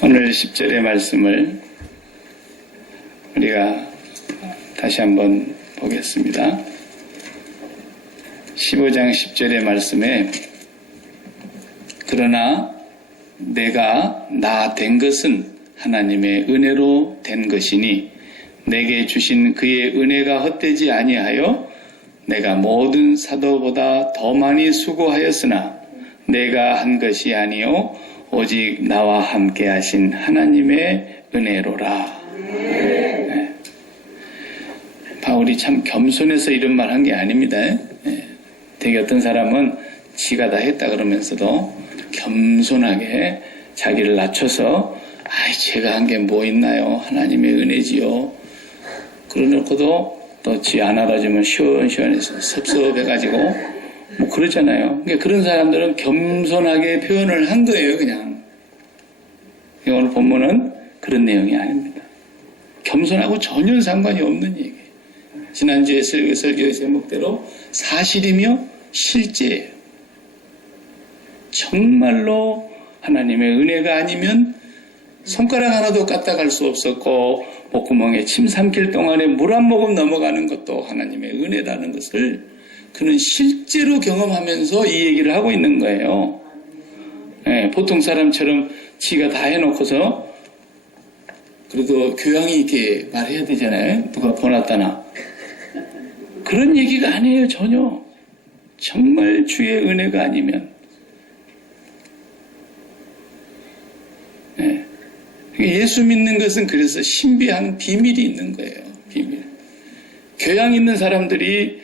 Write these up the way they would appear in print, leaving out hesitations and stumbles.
오늘 10절의 말씀을 우리가 다시 한번 보겠습니다. 15장 10절의 말씀에 그러나 내가 나 된 것은 하나님의 은혜로 된 것이니 내게 주신 그의 은혜가 헛되지 아니하여 내가 모든 사도보다 더 많이 수고하였으나 내가 한 것이 아니요 오직 나와 함께 하신 하나님의 은혜로라. 네. 바울이 참 겸손해서 이런 말 한 게 아닙니다. 네. 되게 어떤 사람은 지가 다 했다 그러면서도 겸손하게 자기를 낮춰서 제가 한 게 뭐 있나요? 하나님의 은혜지요. 그러놓고도 또 지 안 알아주면 시원시원해서 섭섭해가지고 뭐 그러잖아요. 그러니까 그런 사람들은 겸손하게 표현을 한 거예요, 그냥. 오늘 본문은 그런 내용이 아닙니다. 겸손하고 전혀 상관이 없는 얘기예요. 지난주에 설교 제목대로 사실이며 실제예요. 정말로 하나님의 은혜가 아니면 손가락 하나도 까딱할 수 없었고 목구멍에 침 삼킬 동안에 물 한 모금 넘어가는 것도 하나님의 은혜라는 것을 그는 실제로 경험하면서 이 얘기를 하고 있는 거예요. 네, 보통 사람처럼 지가 다 해놓고서 그래도 교양이 있게 말해야 되잖아요. 누가 보났다나. 그런 얘기가 아니에요, 전혀. 정말 주의 은혜가 아니면. 네. 예수 믿는 것은 그래서 신비한 비밀이 있는 거예요. 비밀. 교양 있는 사람들이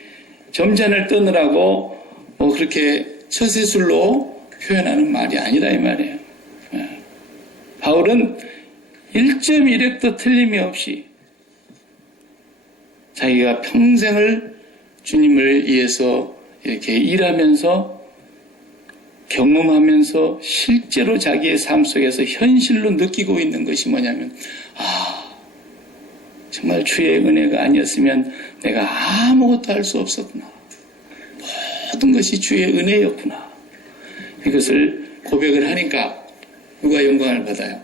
점잔을 떠느라고 그렇게 처세술로 표현하는 말이 아니라 이 말이에요. 바울은 1.1획도 틀림이 없이 자기가 평생을 주님을 위해서 이렇게 일하면서 경험하면서 실제로 자기의 삶 속에서 현실로 느끼고 있는 것이 뭐냐면 정말 주의 은혜가 아니었으면 내가 아무것도 할 수 없었구나. 모든 것이 주의 은혜였구나. 이것을 고백을 하니까 누가 영광을 받아요?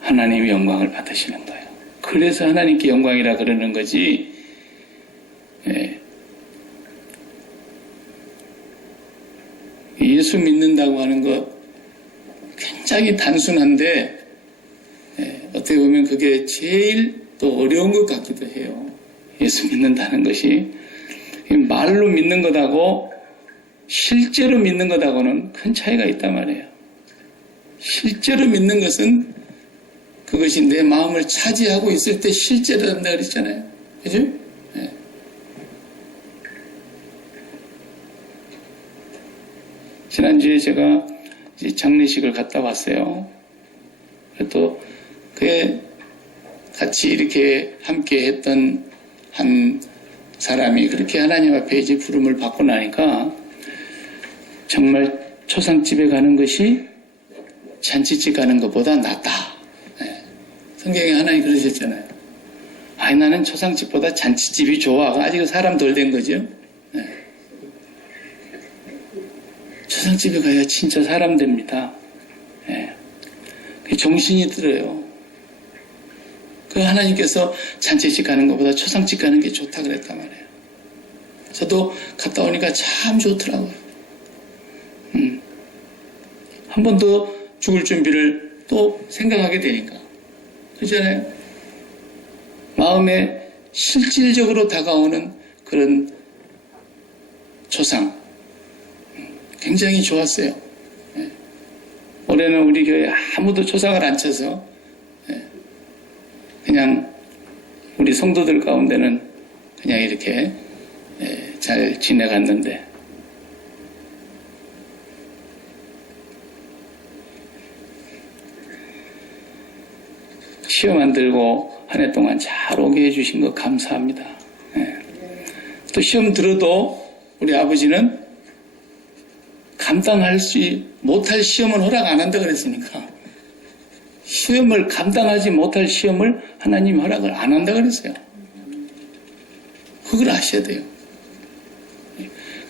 하나님이 영광을 받으시는 거예요. 그래서 하나님께 영광이라 그러는 거지. 예수 믿는다고 하는 것 굉장히 단순한데 어떻게 보면 그게 제일 또 어려운 것 같기도 해요. 예수 믿는다는 것이 말로 믿는 것하고 실제로 믿는 것하고는 큰 차이가 있단 말이에요. 실제로 믿는 것은 그것이 내 마음을 차지하고 있을 때 실제로 한다 그랬잖아요. 그죠? 네. 지난주에 제가 장례식을 갔다 왔어요. 또 그에 같이 이렇게 함께 했던 한 사람이 그렇게 하나님 앞에 이제 부름을 받고 나니까 정말 초상집에 가는 것이 잔치집 가는 것보다 낫다. 네. 성경에 하나님 그러셨잖아요. 나는 초상집보다 잔치집이 좋아. 아직 사람 덜 된 거죠. 네. 초상집에 가야 진짜 사람 됩니다. 네. 정신이 들어요. 그 하나님께서 잔치집 가는 것보다 초상집 가는 게 좋다 그랬단 말이에요. 저도 갔다 오니까 참 좋더라고요. 한 번 더 죽을 준비를 또 생각하게 되니까. 그렇잖아요. 마음에 실질적으로 다가오는 그런 초상. 굉장히 좋았어요. 올해는 우리 교회에 아무도 초상을 안 쳐서 그냥 우리 성도들 가운데는 그냥 이렇게 잘 지내갔는데 시험 안 들고 한 해 동안 잘 오게 해주신 거 감사합니다. 또 시험 들어도 우리 아버지는 감당하지 못할 시험은 허락 안 한다 그랬으니까 시험을 감당하지 못할 시험을 하나님 허락을 안 한다 그랬어요. 그걸 아셔야 돼요.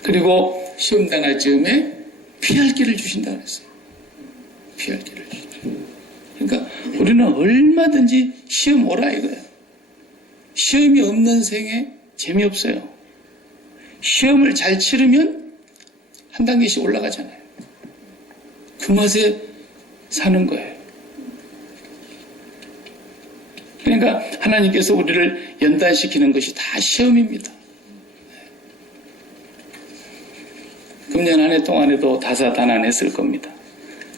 그리고 시험 당할 즈음에 피할 길을 주신다 그랬어요. 피할 길을 주신다. 우리는 얼마든지 시험 오라 이거예요. 시험이 없는 생에 재미없어요. 시험을 잘 치르면 한 단계씩 올라가잖아요. 그 맛에 사는 거예요. 그러니까 하나님께서 우리를 연단시키는 것이 다 시험입니다. 금년 한 해 동안에도 다사다난했을 겁니다.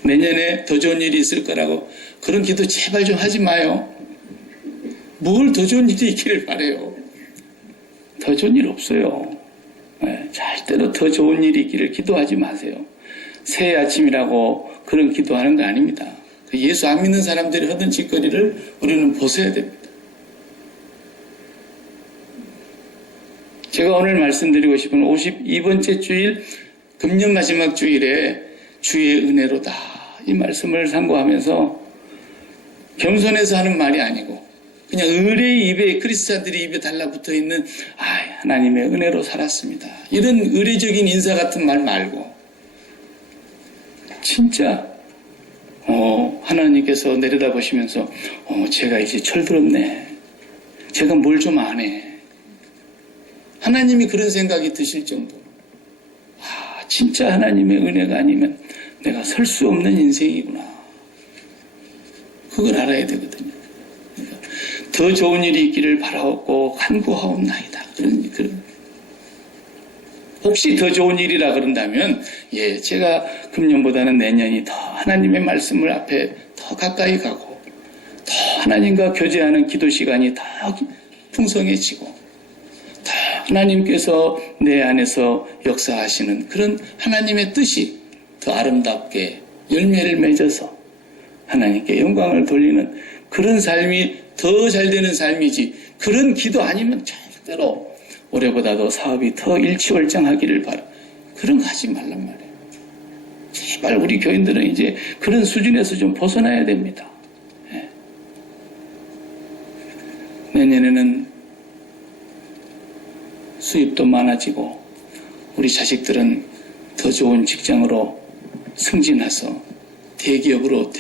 내년에 더 좋은 일이 있을 거라고 그런 기도 제발 좀 하지 마요. 뭘 더 좋은 일이 있기를 바라요. 더 좋은 일 없어요. 절대로 더 좋은 일이 있기를 기도하지 마세요. 새해 아침이라고 그런 기도하는 거 아닙니다. 예수 안 믿는 사람들이 하던 짓거리를 우리는 벗어야 됩니다. 제가 오늘 말씀드리고 싶은 52번째 주일 금년 마지막 주일에 주의 은혜로다 이 말씀을 상고하면서 겸손해서 하는 말이 아니고 그냥 의뢰의 입에 크리스찬들이 입에 달라붙어 있는 하나님의 은혜로 살았습니다. 이런 의례적인 인사 같은 말 말고 진짜 하나님께서 내려다보시면서 제가 이제 철들었네. 제가 뭘 좀 아네. 하나님이 그런 생각이 드실 정도로 진짜 하나님의 은혜가 아니면 내가 설 수 없는 인생이구나. 그걸 알아야 되거든요. 그러니까 더 좋은 일이 있기를 바라옵고 간구하옵나이다. 그런 혹시 더 좋은 일이라 그런다면 제가 금년보다는 내년이 더 하나님의 말씀을 앞에 더 가까이 가고 더 하나님과 교제하는 기도 시간이 더 풍성해지고 더 하나님께서 내 안에서 역사하시는 그런 하나님의 뜻이 더 아름답게 열매를 맺어서 하나님께 영광을 돌리는 그런 삶이 더 잘 되는 삶이지 그런 기도 아니면 절대로 올해보다도 사업이 더 일치월장하기를 바라. 그런 거 하지 말란 말이에요. 제발 우리 교인들은 이제 그런 수준에서 좀 벗어나야 됩니다. 내년에는 수입도 많아지고 우리 자식들은 더 좋은 직장으로 승진해서 대기업으로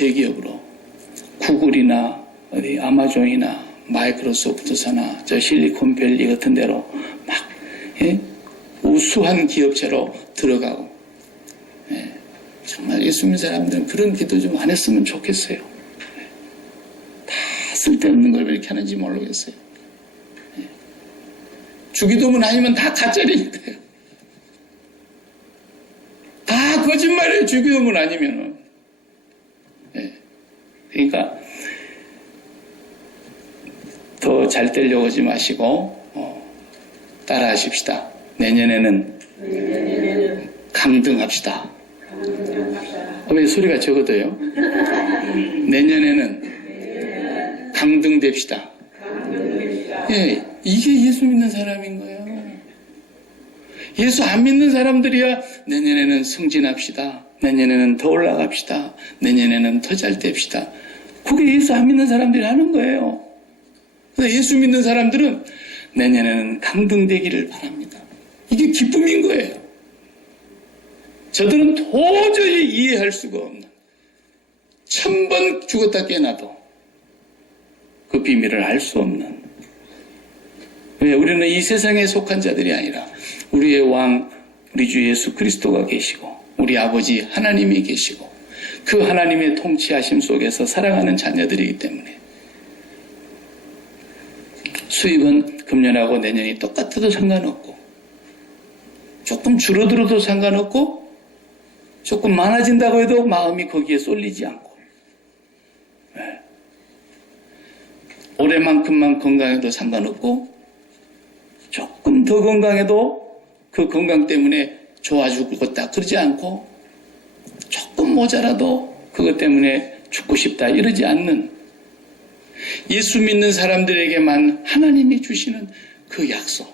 구글이나 어디 아마존이나 마이크로소프트사나 저 실리콘밸리 같은 데로 막 우수한 기업체로 들어가고 정말 예수 믿는 사람들은 그런 기도 좀 안 했으면 좋겠어요. 다 쓸데없는 걸 왜 이렇게 하는지 모르겠어요. 주기도문 아니면 다 가짜리니까요. 다 거짓말이에요. 주기도문 아니면은. 그러니까 더 잘 되려고 하지 마시고 따라 하십시다. 내년에는 강등합시다. 왜 소리가 적어도요? 내년에는 강등됩시다. 이게 예수 믿는 사람인 거예요. 예수 안 믿는 사람들이야 내년에는 승진합시다. 내년에는 더 올라갑시다. 내년에는 더 잘 됩시다. 그게 예수 안 믿는 사람들이 하는 거예요. 예수 믿는 사람들은 내년에는 강등되기를 바랍니다. 이게 기쁨인 거예요. 저들은 도저히 이해할 수가 없는 1000번 죽었다 깨어나도 그 비밀을 알 수 없는 왜 우리는 이 세상에 속한 자들이 아니라 우리의 왕 우리 주 예수 그리스도가 계시고 우리 아버지 하나님이 계시고 그 하나님의 통치하심 속에서 살아가는 자녀들이기 때문에 수입은 금년하고 내년이 똑같아도 상관없고 조금 줄어들어도 상관없고 조금 많아진다고 해도 마음이 거기에 쏠리지 않고 올해만큼만 건강해도 상관없고 조금 더 건강해도 그 건강 때문에 좋아 죽겠다 그러지 않고 조금 모자라도 그것 때문에 죽고 싶다 이러지 않는 예수 믿는 사람들에게만 하나님이 주시는 그 약속.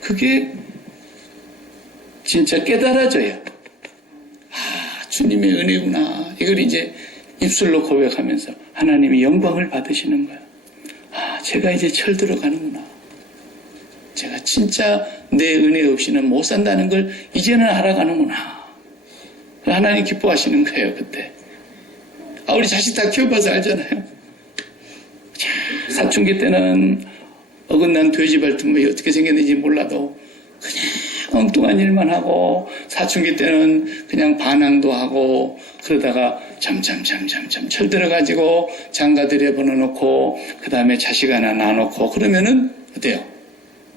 그게 진짜 깨달아져요. 주님의 은혜구나. 이걸 이제 입술로 고백하면서 하나님이 영광을 받으시는 거야. 제가 이제 철 들어가는구나. 제가 진짜 내 은혜 없이는 못 산다는 걸 이제는 알아가는구나. 하나님 기뻐하시는 거예요, 그때. 우리 자식 다 키워봐서 알잖아요. 사춘기 때는 어긋난 돼지 발톱이 어떻게 생겼는지 몰라도 그냥 엉뚱한 일만 하고, 사춘기 때는 그냥 반항도 하고, 그러다가 점점 철들어가지고 장가 들여보내놓고 그 다음에 자식 하나 낳아놓고 그러면은 어때요?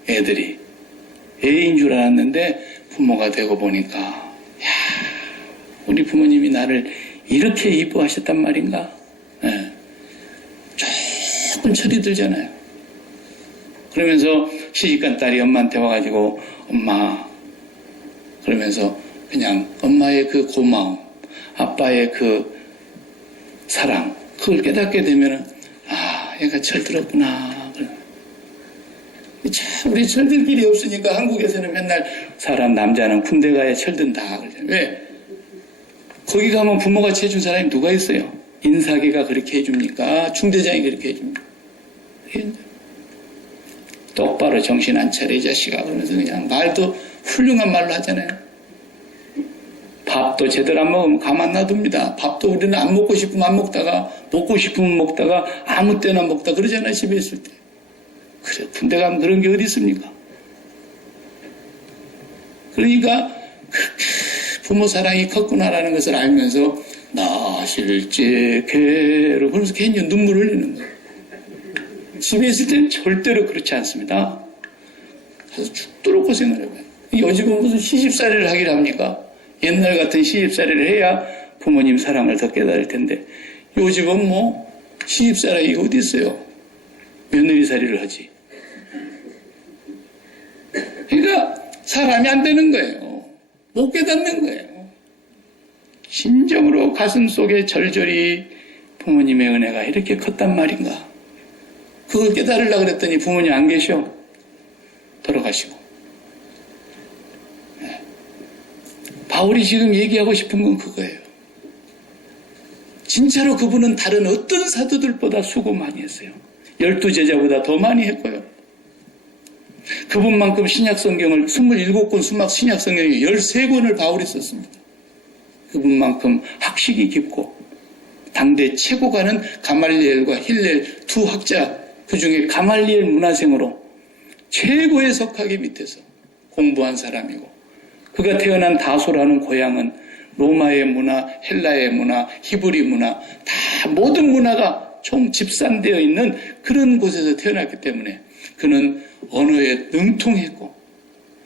애들이 애인 줄 알았는데 부모가 되고 보니까, 야, 우리 부모님이 나를 이렇게 이뻐하셨단 말인가? 네. 조금 철이 들잖아요. 그러면서 시집간 딸이 엄마한테 와가지고, 엄마, 그러면서 그냥 엄마의 그 고마움, 아빠의 그 사랑, 그걸 깨닫게 되면은, 아, 얘가 철들었구나. 참, 우리 철들 길이 없으니까 한국에서는 맨날 사람, 남자는 군대 가야 철든다. 왜? 거기 가면 부모가 해준 사람이 누가 있어요? 인사기가 그렇게 해줍니까? 중대장이 그렇게 해줍니까? 똑바로 정신 안 차려, 이 자식아. 그러면서 그냥 말도 훌륭한 말로 하잖아요. 밥도 제대로 안 먹으면 가만 놔둡니다. 밥도 우리는 안 먹고 싶으면 안 먹다가, 먹고 싶으면 먹다가, 아무 때나 먹다 그러잖아요, 집에 있을 때. 그래, 군대 가면 그런 게 어디 있습니까? 그러니까 부모 사랑이 컸구나라는 것을 알면서 나 실제 괴로 그러면서 괜히 눈물 흘리는 거예요. 집에 있을 때는 절대로 그렇지 않습니다. 그래서 죽도록 고생을 해봐요. 요즘은 무슨 시집살이를 하기를 합니까? 옛날 같은 시집살이를 해야 부모님 사랑을 더 깨달을 텐데, 요즘은 뭐 시집살이가 어디 있어요? 며느리살이를 하지. 그러니까 사람이 안 되는 거예요. 못 깨닫는 거예요. 진정으로 가슴 속에 절절히 부모님의 은혜가 이렇게 컸단 말인가. 그걸 깨달으려고 그랬더니 부모님 안 계셔. 돌아가시고. 네. 바울이 지금 얘기하고 싶은 건 그거예요. 진짜로 그분은 다른 어떤 사도들보다 수고 많이 했어요. 12제자보다 더 많이 했고요. 그분만큼 신약성경을 27권 수막 신약성경에 13권을 바울이 썼습니다. 그분만큼 학식이 깊고 당대 최고가는 가말리엘과 힐렐 두 학자, 그 중에 가말리엘 문화생으로 최고의 석학의 밑에서 공부한 사람이고, 그가 태어난 다소라는 고향은 로마의 문화, 헬라의 문화, 히브리 문화, 다 모든 문화가 총 집산되어 있는 그런 곳에서 태어났기 때문에 그는 언어에 능통했고,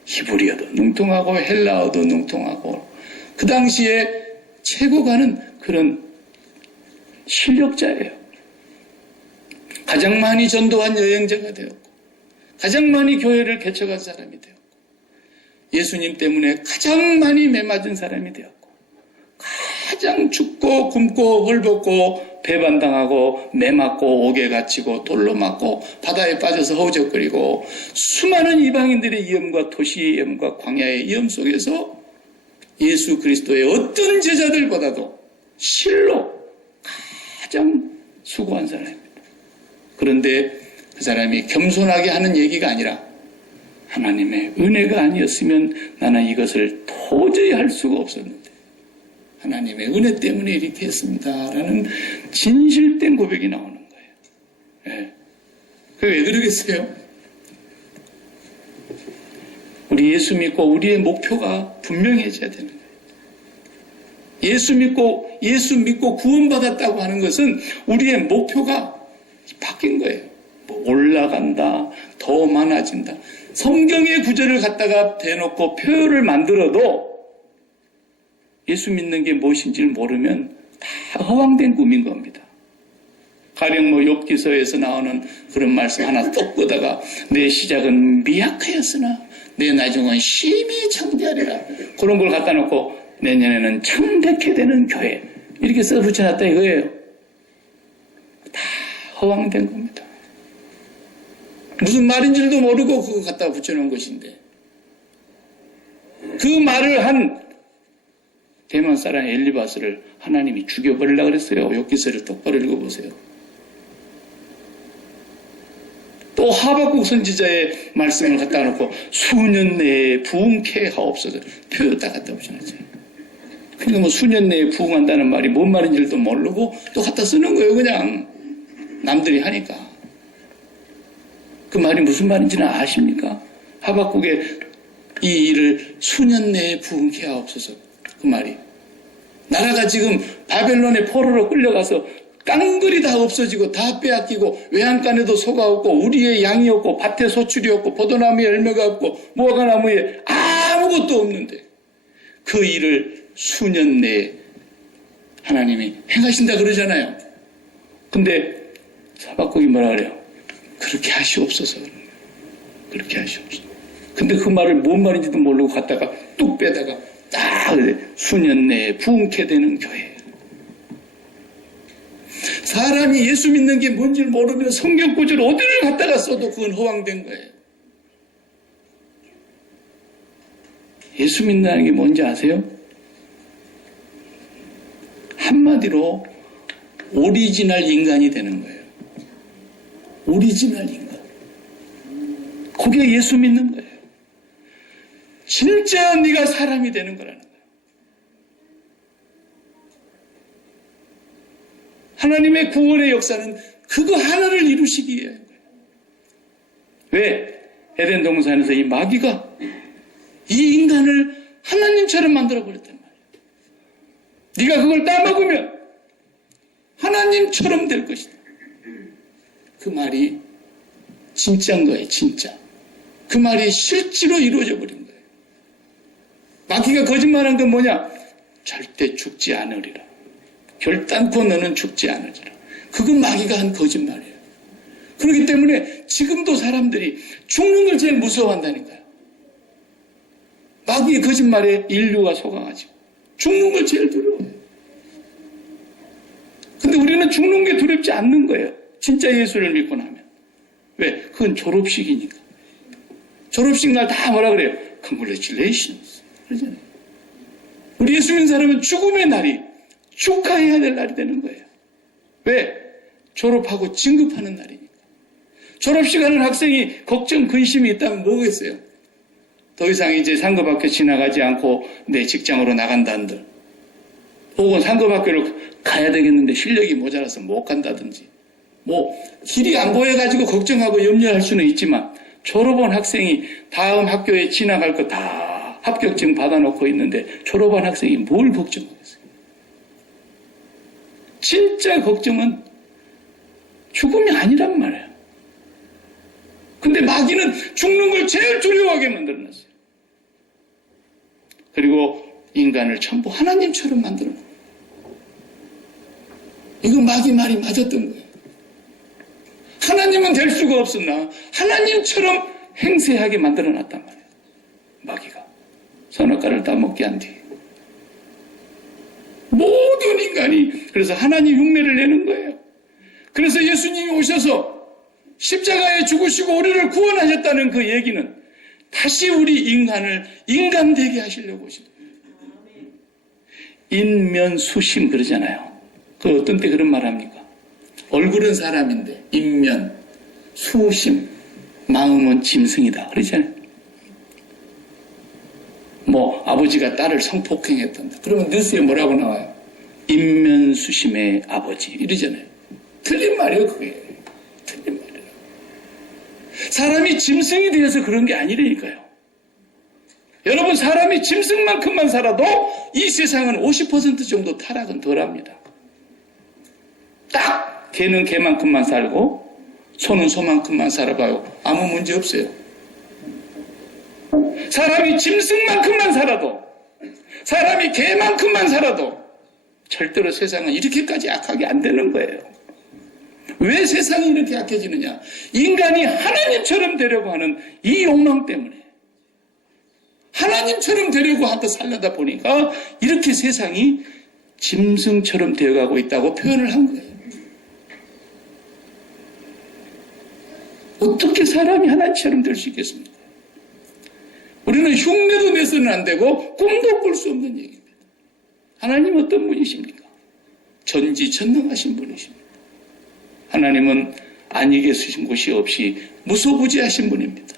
히브리어도 능통하고 헬라어도 능통하고, 그 당시에 최고가는 그런 실력자예요. 가장 많이 전도한 여행자가 되었고, 가장 많이 교회를 개척한 사람이 되었고, 예수님 때문에 가장 많이 매맞은 사람이 되었고, 가장 춥고 굶고 헐벗고 배반당하고 매맞고 옥에 갇히고 돌로 맞고 바다에 빠져서 허우적거리고 수많은 이방인들의 위험과 도시의 위험과 광야의 위험 속에서 예수 그리스도의 어떤 제자들보다도 실로 가장 수고한 사람입니다. 그런데 그 사람이 겸손하게 하는 얘기가 아니라, 하나님의 은혜가 아니었으면 나는 이것을 도저히 할 수가 없었는데 하나님의 은혜 때문에 이렇게 했습니다 라는 진실된 고백이 나오는 거예요. 네. 그게 왜 그러겠어요? 우리 예수 믿고 우리의 목표가 분명해져야 되는 거예요. 예수 믿고 구원받았다고 하는 것은 우리의 목표가 바뀐 거예요. 뭐 올라간다, 더 많아진다. 성경의 구절을 갖다가 대놓고 표현을 만들어도 예수 믿는 게 무엇인지를 모르면 다 허황된 꿈인 겁니다. 가령 뭐 욥기서에서 나오는 그런 말씀 하나 똑 끄다가 내 시작은 미약하였으나 내 나중은 심히 창대하리라, 그런 걸 갖다 놓고 내년에는 창백해 되는 교회, 이렇게 써 붙여놨다 이거예요. 다 허황된 겁니다. 무슨 말인지도 모르고 그거 갖다가 붙여놓은 것인데, 그 말을 한 대만 사람 엘리바스를 하나님이 죽여버리려고 그랬어요. 욥기서를 똑바로 읽어보세요. 또 하박국 선지자의 말씀을 갖다 놓고 수년 내에 부흥케 하옵소서, 표였다 갖다 붙여놨어요. 그러니까 뭐 수년 내에 부흥한다는 말이 뭔 말인지도 모르고 또 갖다 쓰는 거예요. 그냥 남들이 하니까. 그 말이 무슨 말인지는 아십니까? 하박국에 이 일을 수년 내에 부흥케 하옵소서. 그 말이. 나라가 지금 바벨론의 포로로 끌려가서 깡글이 다 없어지고 다 빼앗기고 외양간에도 소가 없고 우리의 양이 없고 밭에 소출이 없고 포도나무에 열매가 없고 무화과나무에 아무것도 없는데 그 일을 수년 내에 하나님이 행하신다 그러잖아요. 근데 하박국이 뭐라 그래요? 그렇게 하시옵소서. 그렇게 하시옵소서. 근데 그 말을 뭔 말인지도 모르고 갔다가 뚝 빼다가 딱 수년 내에 부흥케 되는 교회. 사람이 예수 믿는 게 뭔지를 모르면 성경 구절 어디를 갖다가 써도 그건 허황된 거예요. 예수 믿는다는 게 뭔지 아세요? 한마디로 오리지널 인간이 되는 거예요. 오리지널 인간. 그게 예수 믿는 거예요. 진짜 네가 사람이 되는 거라는 거예요. 하나님의 구원의 역사는 그거 하나를 이루시기 위해서인 거예요. 왜? 에덴 동산에서 이 마귀가 이 인간을 하나님처럼 만들어버렸단 말이에요. 네가 그걸 따먹으면 하나님처럼 될 것이다. 그 말이 진짜인 거예요. 진짜. 그 말이 실제로 이루어져 버린 거예요. 마귀가 거짓말한 건 뭐냐? 절대 죽지 않으리라. 결단코 너는 죽지 않으리라. 그건 마귀가 한 거짓말이에요. 그렇기 때문에 지금도 사람들이 죽는 걸 제일 무서워한다니까요. 마귀의 거짓말에 인류가 속아가지고 죽는 걸 제일 두려워해요. 근데 우리는 죽는 게 두렵지 않는 거예요. 진짜 예수를 믿고 나면. 왜? 그건 졸업식이니까. 졸업식 날 다 뭐라 그래요? Congratulations. 그러잖아요. 우리 예수 믿는 사람은 죽음의 날이 축하해야 될 날이 되는 거예요. 왜? 졸업하고 진급하는 날이니까. 졸업시간은 학생이 걱정, 근심이 있다면 뭐겠어요? 더 이상 이제 상급학교 지나가지 않고 내 직장으로 나간다는들. 혹은 상급학교를 가야 되겠는데 실력이 모자라서 못 간다든지. 뭐 길이 안 보여가지고 걱정하고 염려할 수는 있지만 졸업한 학생이 다음 학교에 지나갈 거 다 합격증 받아놓고 있는데 졸업한 학생이 뭘 걱정하겠어요? 진짜 걱정은 죽음이 아니란 말이에요. 근데 마귀는 죽는 걸 제일 두려워하게 만들어놨어요. 그리고 인간을 전부 하나님처럼 만들어놨어요. 이거 마귀 말이 맞았던 거예요. 하나님은 될 수가 없었나 하나님처럼 행세하게 만들어놨단 말이에요. 마귀가. 선악과를 따먹게 한 뒤. 모든 인간이 그래서 하나님 흉내를 내는 거예요. 그래서 예수님이 오셔서 십자가에 죽으시고 우리를 구원하셨다는 그 얘기는 다시 우리 인간을 인간되게 하시려고 오신 거예요. 인면수심 그러잖아요. 그 어떤 때 그런 말 합니까? 얼굴은 사람인데 인면, 수심, 마음은 짐승이다. 그러잖아요. 뭐 아버지가 딸을 성폭행했던다. 그러면 뉴스에 뭐라고 나와요? 인면수심의 아버지 이러잖아요. 틀린 말이에요. 그게. 틀린 말이에요. 사람이 짐승이 되어서 그런 게 아니라니까요. 여러분 사람이 짐승만큼만 살아도 이 세상은 50% 정도 타락은 덜합니다. 딱 개는 개만큼만 살고 소는 소만큼만 살아봐요. 아무 문제 없어요. 사람이 짐승만큼만 살아도 사람이 개만큼만 살아도 절대로 세상은 이렇게까지 악하게 안 되는 거예요. 왜 세상이 이렇게 약해지느냐? 인간이 하나님처럼 되려고 하는 이 욕망 때문에 하나님처럼 되려고 하다 살려다 보니까 이렇게 세상이 짐승처럼 되어가고 있다고 표현을 한 거예요. 어떻게 사람이 하나님처럼 될 수 있겠습니까? 우리는 흉내도 내서는 안 되고 꿈도 꿀 수 없는 얘기입니다. 하나님 어떤 분이십니까? 전지전능하신 분이십니다. 하나님은 안위 계신 곳이 없이 무소부지하신 분입니다.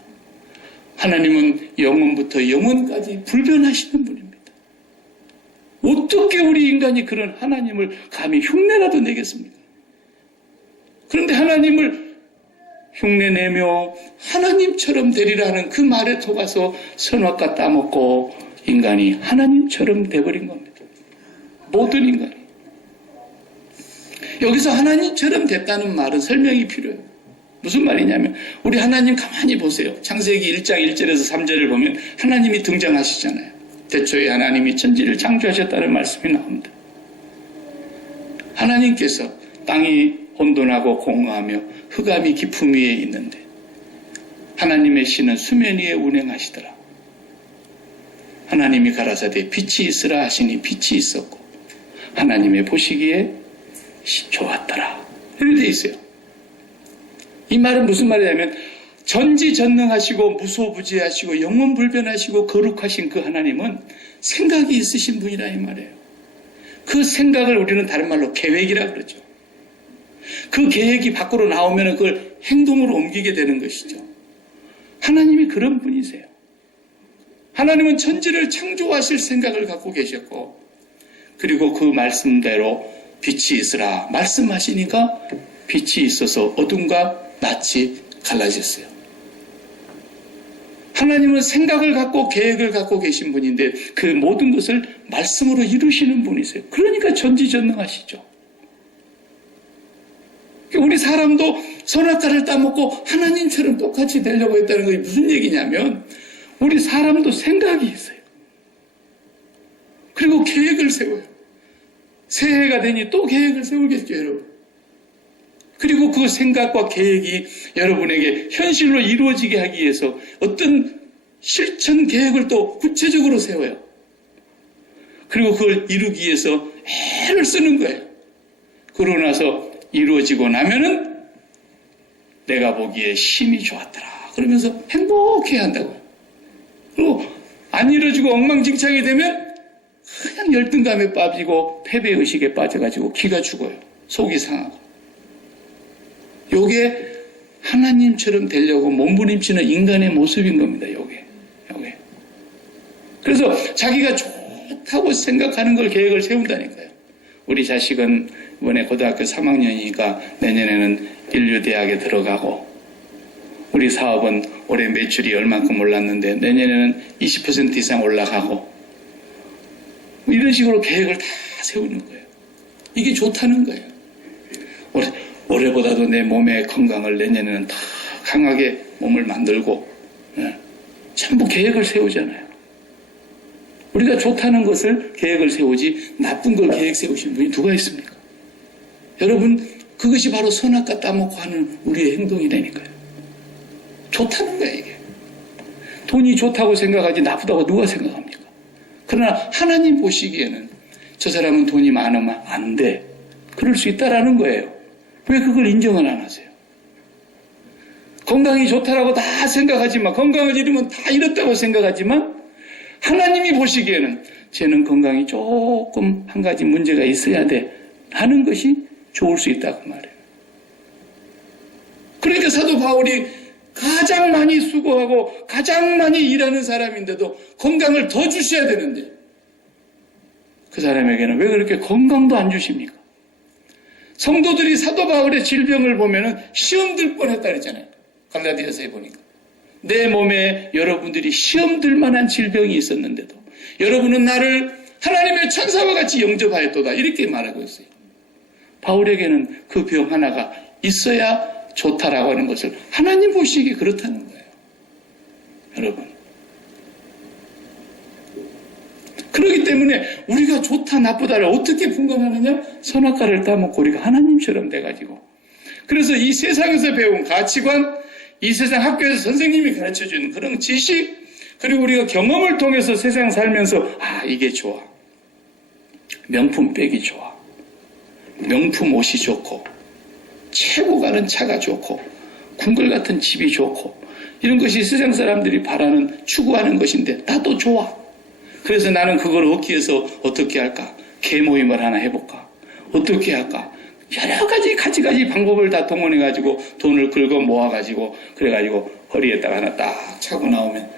하나님은 영원부터 영원까지 불변하시는 분입니다. 어떻게 우리 인간이 그런 하나님을 감히 흉내라도 내겠습니까? 그런데 하나님을 흉내내며 하나님처럼 되리라는 그 말에 속아서 선악과 따먹고 인간이 하나님처럼 돼버린 겁니다. 모든 인간이. 여기서 하나님처럼 됐다는 말은 설명이 필요해요. 무슨 말이냐면 우리 하나님 가만히 보세요. 창세기 1장 1절에서 3절을 보면 하나님이 등장하시잖아요. 대초에 하나님이 천지를 창조하셨다는 말씀이 나옵니다. 하나님께서 땅이 혼돈하고 공허하며 흑암이 깊음 위에 있는데 하나님의 신은 수면 위에 운행하시더라. 하나님이 가라사대 빛이 있으라 하시니 빛이 있었고 하나님의 보시기에 좋았더라. 이렇게 되어 있어요. 이 말은 무슨 말이냐면 전지전능하시고 무소부지하시고 영원불변하시고 거룩하신 그 하나님은 생각이 있으신 분이라 이 말이에요. 그 생각을 우리는 다른 말로 계획이라 그러죠. 그 계획이 밖으로 나오면 그걸 행동으로 옮기게 되는 것이죠. 하나님이 그런 분이세요. 하나님은 천지를 창조하실 생각을 갖고 계셨고 그리고 그 말씀대로 빛이 있으라 말씀하시니까 빛이 있어서 어둠과 낯이 갈라졌어요. 하나님은 생각을 갖고 계획을 갖고 계신 분인데 그 모든 것을 말씀으로 이루시는 분이세요. 그러니까 전지전능하시죠. 우리 사람도 선악과를 따먹고 하나님처럼 똑같이 되려고 했다는 것이 무슨 얘기냐면 우리 사람도 생각이 있어요. 그리고 계획을 세워요. 새해가 되니 또 계획을 세우겠죠, 여러분. 그리고 그 생각과 계획이 여러분에게 현실로 이루어지게 하기 위해서 어떤 실천 계획을 또 구체적으로 세워요. 그리고 그걸 이루기 위해서 애를 쓰는 거예요. 그러고 나서 이루어지고 나면은 내가 보기에 심히 좋았더라. 그러면서 행복해야 한다고요. 그리고 안 이루어지고 엉망진창이 되면 그냥 열등감에 빠지고 패배의식에 빠져가지고 기가 죽어요. 속이 상하고. 요게 하나님처럼 되려고 몸부림치는 인간의 모습인 겁니다. 요게. 그래서 자기가 좋다고 생각하는 걸 계획을 세운다니까요. 우리 자식은 이번에 고등학교 3학년이니까 내년에는 인류대학에 들어가고 우리 사업은 올해 매출이 얼만큼 올랐는데 내년에는 20% 이상 올라가고 이런 식으로 계획을 다 세우는 거예요. 이게 좋다는 거예요. 올해보다도 내 몸의 건강을 내년에는 다 강하게 몸을 만들고 전부 계획을 세우잖아요. 우리가 좋다는 것을 계획을 세우지 나쁜 걸 계획 세우신 분이 누가 있습니까? 여러분 그것이 바로 선악과 따먹고 하는 우리의 행동이라니까요. 좋다는 거예요 이게. 돈이 좋다고 생각하지 나쁘다고 누가 생각합니까? 그러나 하나님 보시기에는 저 사람은 돈이 많으면 안 돼. 그럴 수 있다라는 거예요. 왜 그걸 인정을 안 하세요? 건강이 좋다라고 다 생각하지만 건강을 잃으면 다 잃었다고 생각하지만 하나님이 보시기에는 쟤는 건강이 조금 한 가지 문제가 있어야 돼 하는 것이 좋을 수 있다고 말해요. 그러니까 사도 바울이 가장 많이 수고하고 가장 많이 일하는 사람인데도 건강을 더 주셔야 되는데 그 사람에게는 왜 그렇게 건강도 안 주십니까? 성도들이 사도 바울의 질병을 보면은 시험 들 뻔했다 그랬잖아요. 갈라디아서에 보니까. 내 몸에 여러분들이 시험 들 만한 질병이 있었는데도 여러분은 나를 하나님의 천사와 같이 영접하였도다. 이렇게 말하고 있어요. 바울에게는 그 병 하나가 있어야 좋다라고 하는 것을 하나님 보시기에 그렇다는 거예요. 여러분. 그렇기 때문에 우리가 좋다 나쁘다를 어떻게 분간하느냐? 선악과를 따먹고 우리가 하나님처럼 돼가지고. 그래서 이 세상에서 배운 가치관, 이 세상 학교에서 선생님이 가르쳐주는 그런 지식, 그리고 우리가 경험을 통해서 세상 살면서 이게 좋아. 명품 백이 좋아. 명품 옷이 좋고 최고 가는 차가 좋고 궁궐 같은 집이 좋고 이런 것이 세상 사람들이 바라는 추구하는 것인데 나도 좋아. 그래서 나는 그걸 얻기 위해서 어떻게 할까? 개모임을 하나 해볼까? 어떻게 할까? 여러 가지 가지 방법을 다 동원해가지고 돈을 긁어 모아가지고 그래가지고 허리에다가 하나 딱 차고 나오면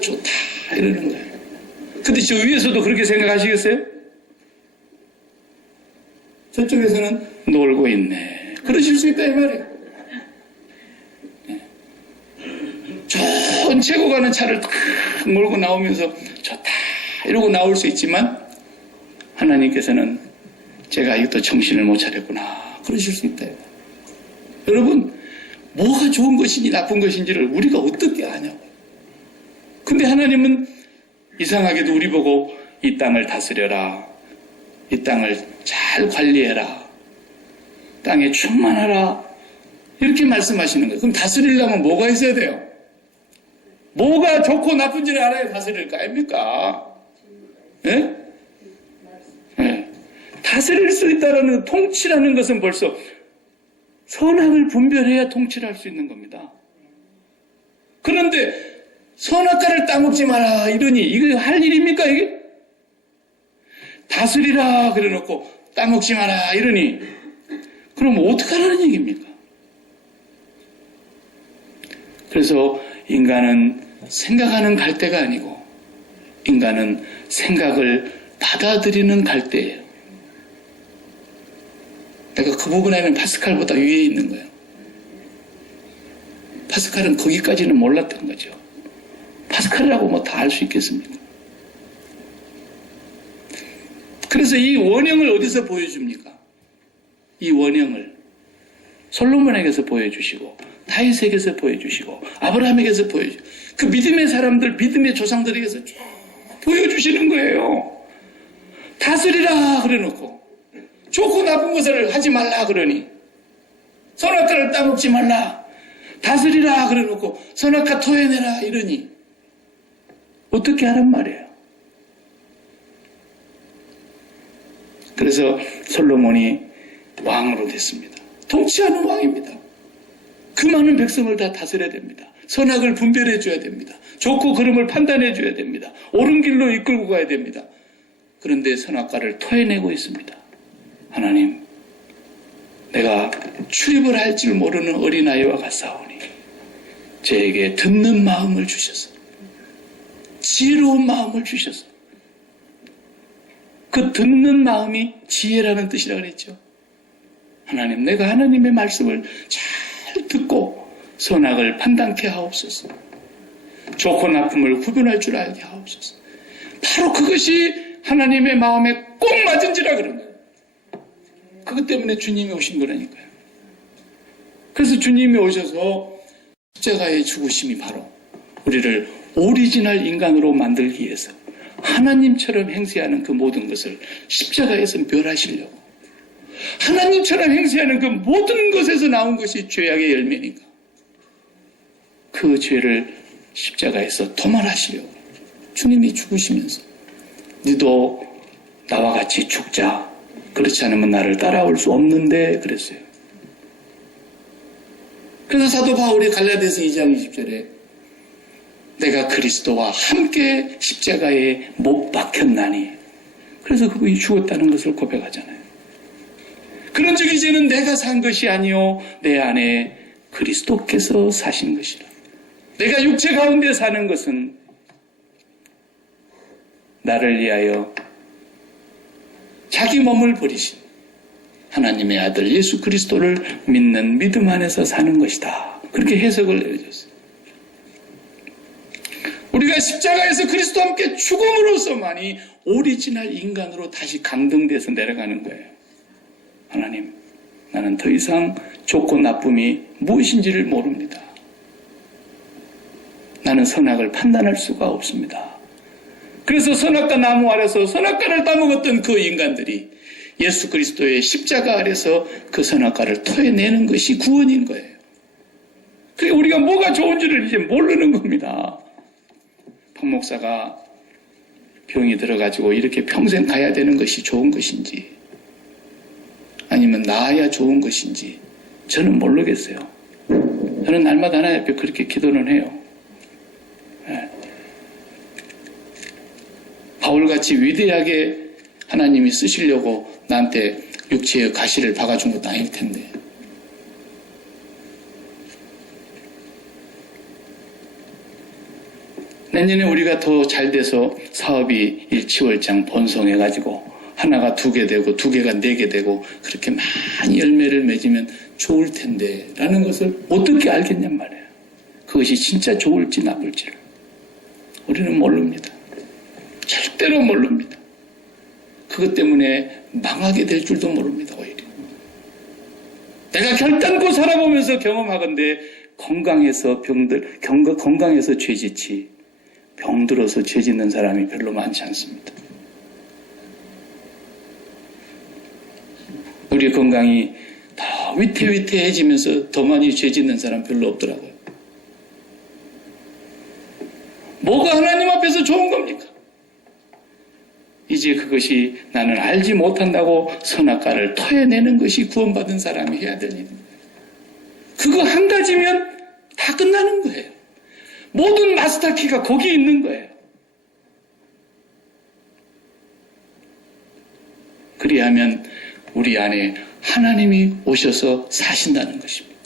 좋다 이러는 거예요. 근데 저 위에서도 그렇게 생각하시겠어요? 저쪽에서는 놀고 있네. 그러실 수 있다 이 말이에요. 천천히 가는 차를 탁 몰고 나오면서 좋다 이러고 나올 수 있지만 하나님께서는 제가 아직도 정신을 못 차렸구나 그러실 수 있다. 여러분 뭐가 좋은 것인지 나쁜 것인지를 우리가 어떻게 아냐고요. 근데 하나님은 이상하게도 우리 보고 이 땅을 다스려라. 이 땅을 잘 관리해라. 땅에 충만하라. 이렇게 말씀하시는 거예요. 그럼 다스리려면 뭐가 있어야 돼요? 뭐가 좋고 나쁜지를 알아야 다스릴 거 아닙니까? 예? 예. 다스릴 수 있다는 통치라는 것은 벌써 선악을 분별해야 통치를 할 수 있는 겁니다. 그런데 선악과를 따먹지 마라 이러니 이거 할 일입니까 이게? 다스리라 그래놓고 따먹지 마라 이러니 그럼 어떡하라는 얘기입니까? 그래서 인간은 생각하는 갈대가 아니고 인간은 생각을 받아들이는 갈대예요. 내가 그 부분에는 파스칼보다 위에 있는 거예요. 파스칼은 거기까지는 몰랐던 거죠. 파스칼이라고 뭐 다 알 수 있겠습니까? 그래서 이 원형을 어디서 보여줍니까? 이 원형을 솔로몬에게서 보여주시고 다윗에게서 보여주시고 아브라함에게서 보여주시고 그 믿음의 사람들, 믿음의 조상들에게서 쭉 보여주시는 거예요. 다스리라 그래놓고 좋고 나쁜 것을 하지 말라 그러니 선악과를 따먹지 말라 다스리라 그래놓고 선악과 토해내라 이러니 어떻게 하란 말이에요. 그래서 솔로몬이 왕으로 됐습니다. 통치하는 왕입니다. 그 많은 백성을 다 다스려야 됩니다. 선악을 분별해 줘야 됩니다. 좋고 그름을 판단해 줘야 됩니다. 옳은 길로 이끌고 가야 됩니다. 그런데 선악과를 토해내고 있습니다. 하나님, 내가 출입을 할 줄 모르는 어린아이와 같사오니 저에게 듣는 마음을 주셔서 지혜로운 마음을 주셔서 그 듣는 마음이 지혜라는 뜻이라고 그랬죠. 하나님, 내가 하나님의 말씀을 잘 듣고 선악을 판단케 하옵소서. 좋고 나쁨을 구분할 줄 알게 하옵소서. 바로 그것이 하나님의 마음에 꼭 맞은지라 그런 거예요. 그것 때문에 주님이 오신 거라니까요. 그래서 주님이 오셔서 십자가의 죽으심이 바로 우리를 오리지널 인간으로 만들기 위해서 하나님처럼 행세하는 그 모든 것을 십자가에서 멸하시려고 하나님처럼 행세하는 그 모든 것에서 나온 것이 죄악의 열매니까 그 죄를 십자가에서 도말하시려고 주님이 죽으시면서 너도 나와 같이 죽자. 그렇지 않으면 나를 따라올 수 없는데 그랬어요. 그래서 사도 바울이 갈라디아서 2장 20절에 내가 그리스도와 함께 십자가에 못 박혔나니 그래서 그분이 죽었다는 것을 고백하잖아요. 그런즉 이제는 내가 산 것이 아니요 내 안에 그리스도께서 사신 것이라. 내가 육체 가운데 사는 것은 나를 위하여 자기 몸을 버리신 하나님의 아들 예수 그리스도를 믿는 믿음 안에서 사는 것이다. 그렇게 해석을 내려줬어요. 우리가 십자가에서 그리스도와 함께 죽음으로써만이 오리지널 인간으로 다시 강등돼서 내려가는 거예요. 하나님, 나는 더 이상 좋고 나쁨이 무엇인지를 모릅니다. 나는 선악을 판단할 수가 없습니다. 그래서 선악과 나무 아래서 선악과를 따먹었던 그 인간들이 예수 그리스도의 십자가 아래서 그 선악과를 토해내는 것이 구원인 거예요. 그러니까 우리가 뭐가 좋은지를 이제 모르는 겁니다. 박 목사가 병이 들어가지고 이렇게 평생 가야 되는 것이 좋은 것인지 아니면 나아야 좋은 것인지 저는 모르겠어요. 저는 날마다 하나님 앞에 그렇게 기도는 해요. 네. 바울같이 위대하게 하나님이 쓰시려고 나한테 육체의 가시를 박아준 것도 아닐 텐데 내년에 우리가 더 잘 돼서 사업이 일치월장 번성해가지고 하나가 2개 되고 2개가 4개 되고 그렇게 많이 열매를 맺으면 좋을 텐데 라는 것을 어떻게 알겠냔 말이에요. 그것이 진짜 좋을지 나쁠지를 우리는 모릅니다. 절대로 모릅니다. 그것 때문에 망하게 될 줄도 모릅니다. 오히려 내가 결단코 살아보면서 경험하건대 건강해서 건강해서 죄짓지 병들어서 죄짓는 사람이 별로 많지 않습니다. 우리 건강이 더 위태위태해지면서 더 많이 죄짓는 사람 별로 없더라고요. 뭐가 하나님 앞에서 좋은 겁니까? 이제 그것이 나는 알지 못한다고 선악과를 토해내는 것이 구원받은 사람이 해야 될 일입니다. 그거 한 가지면 다 끝나는 거예요. 모든 마스터키가 거기 있는 거예요. 그리하면 우리 안에 하나님이 오셔서 사신다는 것입니다.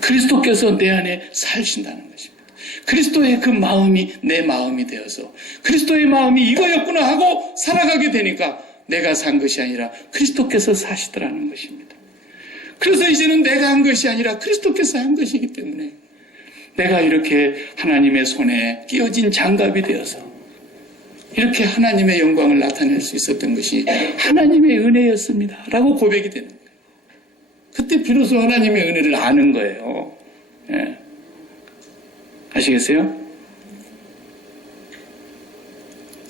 그리스도께서 내 안에 사신다는 것입니다. 그리스도의 그 마음이 내 마음이 되어서 그리스도의 마음이 이거였구나 하고 살아가게 되니까 내가 산 것이 아니라 그리스도께서 사시더라는 것입니다. 그래서 이제는 내가 한 것이 아니라 그리스도께서 한 것이기 때문에 내가 이렇게 하나님의 손에 끼어진 장갑이 되어서 이렇게 하나님의 영광을 나타낼 수 있었던 것이 하나님의 은혜였습니다 라고 고백이 되는 거예요. 그때 비로소 하나님의 은혜를 아는 거예요. 예. 아시겠어요?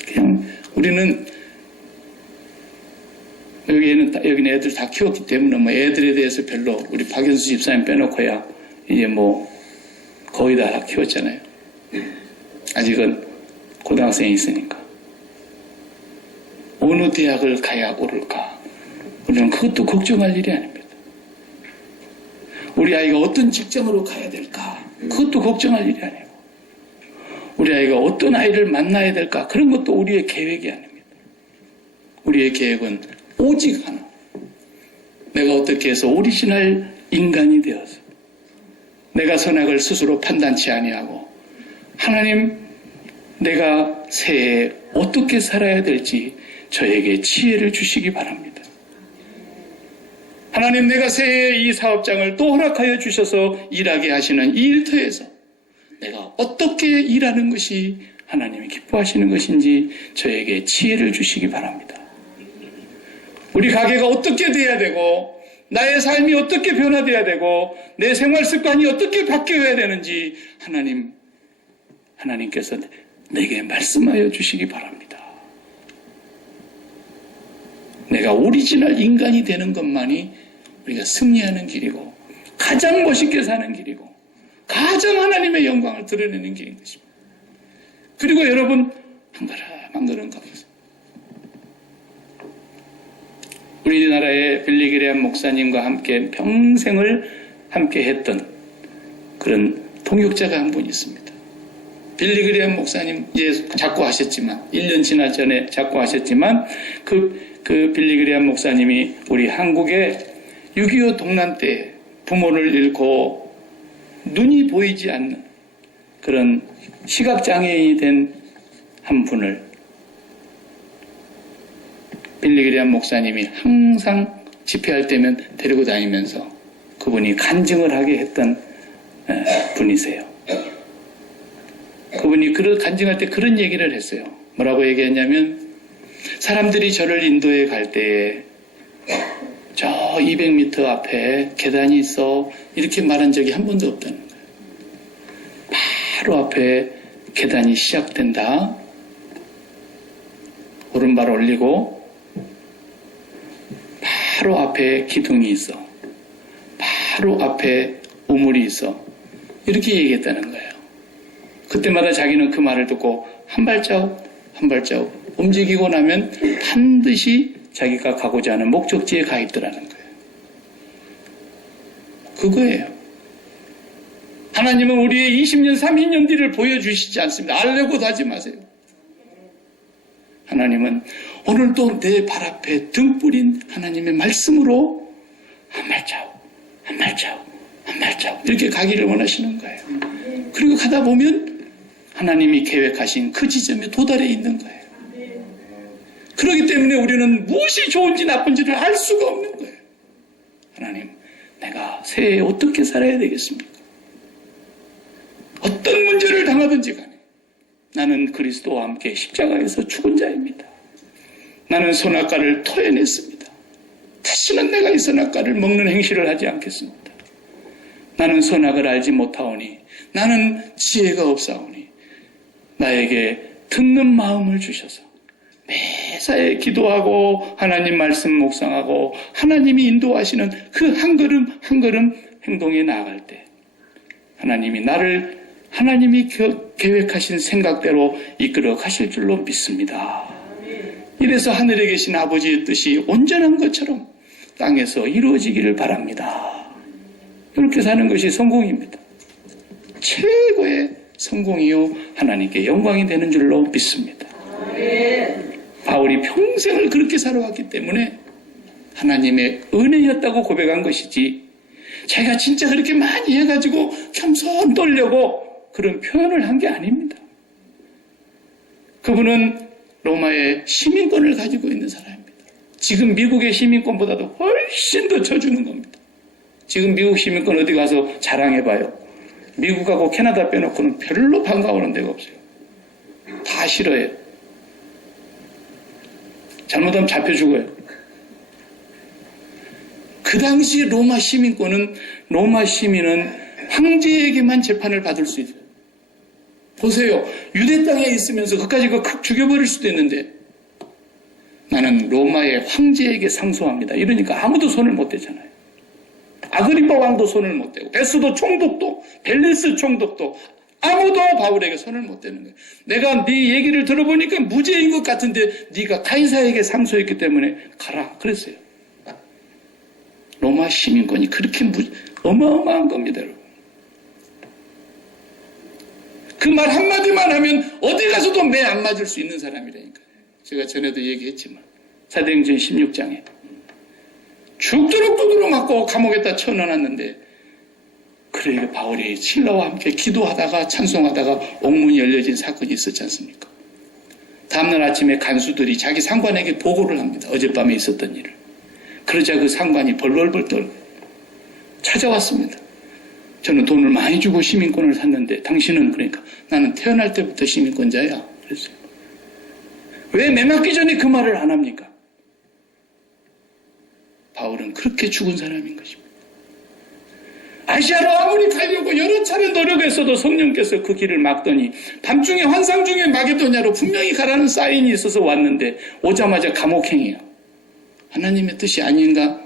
그냥 우리는 여기는 애들 다 키웠기 때문에 뭐 애들에 대해서 별로 우리 박연수 집사님 빼놓고야 이제 뭐 거의 다 키웠잖아요. 아직은 고등학생이 있으니까. 어느 대학을 가야 오를까? 우리는 그것도 걱정할 일이 아닙니다. 우리 아이가 어떤 직장으로 가야 될까? 그것도 걱정할 일이 아니고 우리 아이가 어떤 아이를 만나야 될까? 그런 것도 우리의 계획이 아닙니다. 우리의 계획은 오직 하나. 내가 어떻게 해서 오리지널 인간이 되어서 내가 선악을 스스로 판단치 아니하고 하나님 내가 새해에 어떻게 살아야 될지 저에게 지혜를 주시기 바랍니다. 하나님 내가 새해에 이 사업장을 또 허락하여 주셔서 일하게 하시는 이 일터에서 내가 어떻게 일하는 것이 하나님이 기뻐하시는 것인지 저에게 지혜를 주시기 바랍니다. 우리 가게가 어떻게 돼야 되고 나의 삶이 어떻게 변화돼야 되고 내 생활 습관이 어떻게 바뀌어야 되는지 하나님께서 내게 말씀하여 주시기 바랍니다. 내가 오리지널 인간이 되는 것만이 우리가 승리하는 길이고 가장 멋있게 사는 길이고 가장 하나님의 영광을 드러내는 길인 것입니다. 그리고 여러분 한 걸음 한 걸음 가보세요. 우리나라의 빌리 그레이엄 목사님과 함께 평생을 함께 했던 그런 통역자가 한 분 있습니다. 빌리 그레이엄 목사님 이제 작고하셨지만 1년 지나 전에 작고하셨지만 그 빌리 그레이엄 목사님이 우리 한국의 6.25 동란 때 부모를 잃고 눈이 보이지 않는 그런 시각장애인이 된 한 분을 빌리 그레이엄 목사님이 항상 집회할 때면 데리고 다니면서 그분이 간증을 하게 했던 분이세요. 그분이 간증할 때 그런 얘기를 했어요. 뭐라고 얘기했냐면 사람들이 저를 인도에 갈 때에 저 200m 앞에 계단이 있어 이렇게 말한 적이 한 번도 없다는 거예요. 바로 앞에 계단이 시작된다. 오른발 올리고 바로 앞에 기둥이 있어. 바로 앞에 우물이 있어. 이렇게 얘기했다는 거예요. 그때마다 자기는 그 말을 듣고 한 발자국 한 발자국 움직이고 나면 반드시 자기가 가고자 하는 목적지에 가 있더라는 거예요. 그거예요. 하나님은 우리의 20년, 30년 뒤를 보여주시지 않습니다. 알려고 하지 마세요. 하나님은 오늘도 내 발 앞에 등불인 하나님의 말씀으로 한 발자국, 한 발자국, 한 발자국 이렇게 가기를 원하시는 거예요. 그리고 가다 보면 하나님이 계획하신 그 지점에 도달해 있는 거예요. 그렇기 때문에 우리는 무엇이 좋은지 나쁜지를 알 수가 없는 거예요. 하나님, 내가 새해에 어떻게 살아야 되겠습니까? 어떤 문제를 당하든지 간에 나는 그리스도와 함께 십자가에서 죽은 자입니다. 나는 선악과를 토해냈습니다. 다시는 내가 이 선악과를 먹는 행실을 하지 않겠습니다. 나는 선악을 알지 못하오니 나는 지혜가 없사오니 나에게 듣는 마음을 주셔서 매사에 기도하고 하나님 말씀 묵상하고 하나님이 인도하시는 그 한 걸음 한 걸음 행동에 나아갈 때 하나님이 나를 하나님이 계획하신 생각대로 이끌어 가실 줄로 믿습니다. 이래서 하늘에 계신 아버지의 뜻이 온전한 것처럼 땅에서 이루어지기를 바랍니다. 이렇게 사는 것이 성공입니다. 최고의 성공이요 하나님께 영광이 되는 줄로 믿습니다. 바울이 평생을 그렇게 살아왔기 때문에 하나님의 은혜였다고 고백한 것이지 자기가 진짜 그렇게 많이 해가지고 겸손 떨려고 그런 표현을 한 게 아닙니다. 그분은 로마의 시민권을 가지고 있는 사람입니다. 지금 미국의 시민권보다도 훨씬 더 쳐주는 겁니다. 지금 미국 시민권 어디 가서 자랑해봐요. 미국하고 캐나다 빼놓고는 별로 반가워하는 데가 없어요. 다 싫어해요. 잘못하면 잡혀 죽어요. 그 당시 로마 시민권은 로마 시민은 황제에게만 재판을 받을 수 있어요. 보세요. 유대 땅에 있으면서 그까지 확 죽여버릴 수도 있는데 나는 로마의 황제에게 상소합니다. 이러니까 아무도 손을 못 대잖아요. 아그리파 왕도 손을 못 대고 베스도 총독도 벨리스 총독도 아무도 바울에게 손을 못 대는 거예요. 내가 네 얘기를 들어보니까 무죄인 것 같은데 네가 카이사에게 상소했기 때문에 가라 그랬어요. 로마 시민권이 그렇게 어마어마한 겁니다. 여러분. 그 말 한마디만 하면 어디 가서도 매 안 맞을 수 있는 사람이라니까요. 제가 전에도 얘기했지만 사도행전 16장에 죽도록 두드러 맞고 감옥에다 쳐넣어놨는데 그래 바울이 신라와 함께 기도하다가 찬송하다가 옥문이 열려진 사건이 있었지 않습니까? 다음날 아침에 간수들이 자기 상관에게 보고를 합니다. 어젯밤에 있었던 일을. 그러자 그 상관이 벌벌벌 떨고 찾아왔습니다. 저는 돈을 많이 주고 시민권을 샀는데 당신은 그러니까 나는 태어날 때부터 시민권자야. 그랬어요. 왜 매 맞기 전에 그 말을 안 합니까? 바울은 그렇게 죽은 사람인 것입니다. 아시아로 아무리 가려고 여러 차례 노력했어도 성령께서 그 길을 막더니 밤중에 환상 중에 마게도냐로 분명히 가라는 사인이 있어서 왔는데 오자마자 감옥행이야. 하나님의 뜻이 아닌가?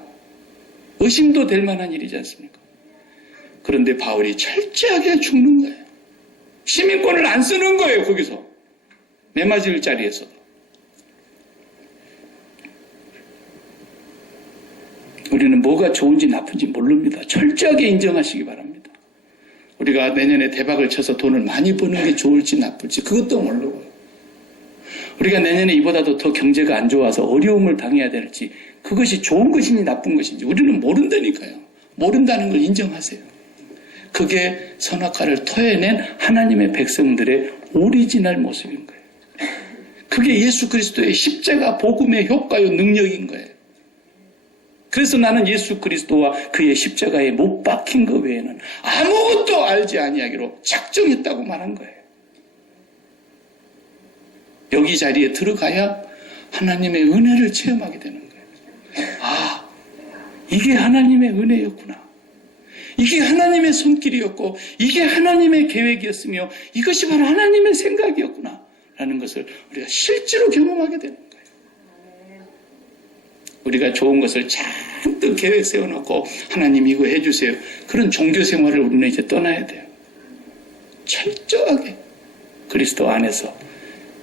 의심도 될 만한 일이지 않습니까? 그런데 바울이 철저하게 죽는 거예요. 시민권을 안 쓰는 거예요. 거기서. 매맞을 자리에서도. 우리는 뭐가 좋은지 나쁜지 모릅니다. 철저하게 인정하시기 바랍니다. 우리가 내년에 대박을 쳐서 돈을 많이 버는 게 좋을지 나쁠지 그것도 모르고요. 우리가 내년에 이보다도 더 경제가 안 좋아서 어려움을 당해야 될지 그것이 좋은 것인지 나쁜 것인지 우리는 모른다니까요. 모른다는 걸 인정하세요. 그게 선악과를 토해낸 하나님의 백성들의 오리지널 모습인 거예요. 그게 예수 그리스도의 십자가 복음의 효과요 능력인 거예요. 그래서 나는 예수 그리스도와 그의 십자가에 못 박힌 것 외에는 아무것도 알지 아니하기로 작정했다고 말한 거예요. 여기 자리에 들어가야 하나님의 은혜를 체험하게 되는 거예요. 아, 이게 하나님의 은혜였구나. 이게 하나님의 손길이었고 이게 하나님의 계획이었으며 이것이 바로 하나님의 생각이었구나 라는 것을 우리가 실제로 경험하게 되는 거예요. 우리가 좋은 것을 잔뜩 계획 세워놓고 하나님 이거 해주세요. 그런 종교 생활을 우리는 이제 떠나야 돼요. 철저하게 그리스도 안에서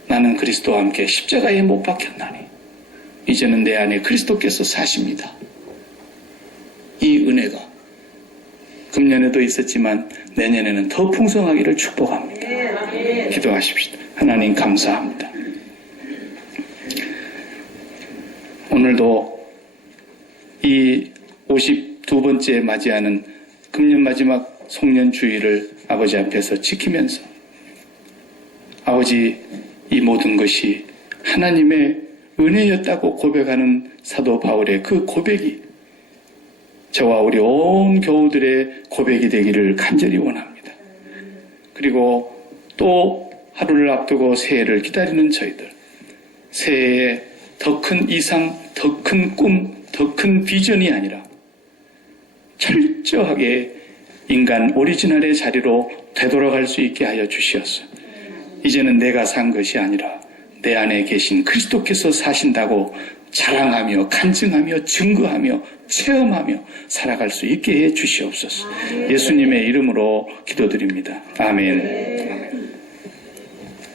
나는 그리스도와 함께 십자가에 못 박혔나니 이제는 내 안에 그리스도께서 사십니다. 이 은혜가 금년에도 있었지만 내년에는 더 풍성하기를 축복합니다. 기도하십시다. 하나님 감사합니다. 오늘도 이 52번째 맞이하는 금년 마지막 송년 주일을 아버지 앞에서 지키면서 아버지, 이 모든 것이 하나님의 은혜였다고 고백하는 사도 바울의 그 고백이 저와 우리 온 교우들의 고백이 되기를 간절히 원합니다. 그리고 또 하루를 앞두고 새해를 기다리는 저희들, 새해에 더 큰 이상, 더 큰 꿈, 더 큰 비전이 아니라 철저하게 인간 오리지널의 자리로 되돌아갈 수 있게 하여 주시옵소서. 이제는 내가 산 것이 아니라 내 안에 계신 그리스도께서 사신다고 자랑하며 간증하며 증거하며 체험하며 살아갈 수 있게 해 주시옵소서. 예수님의 이름으로 기도드립니다. 아멘.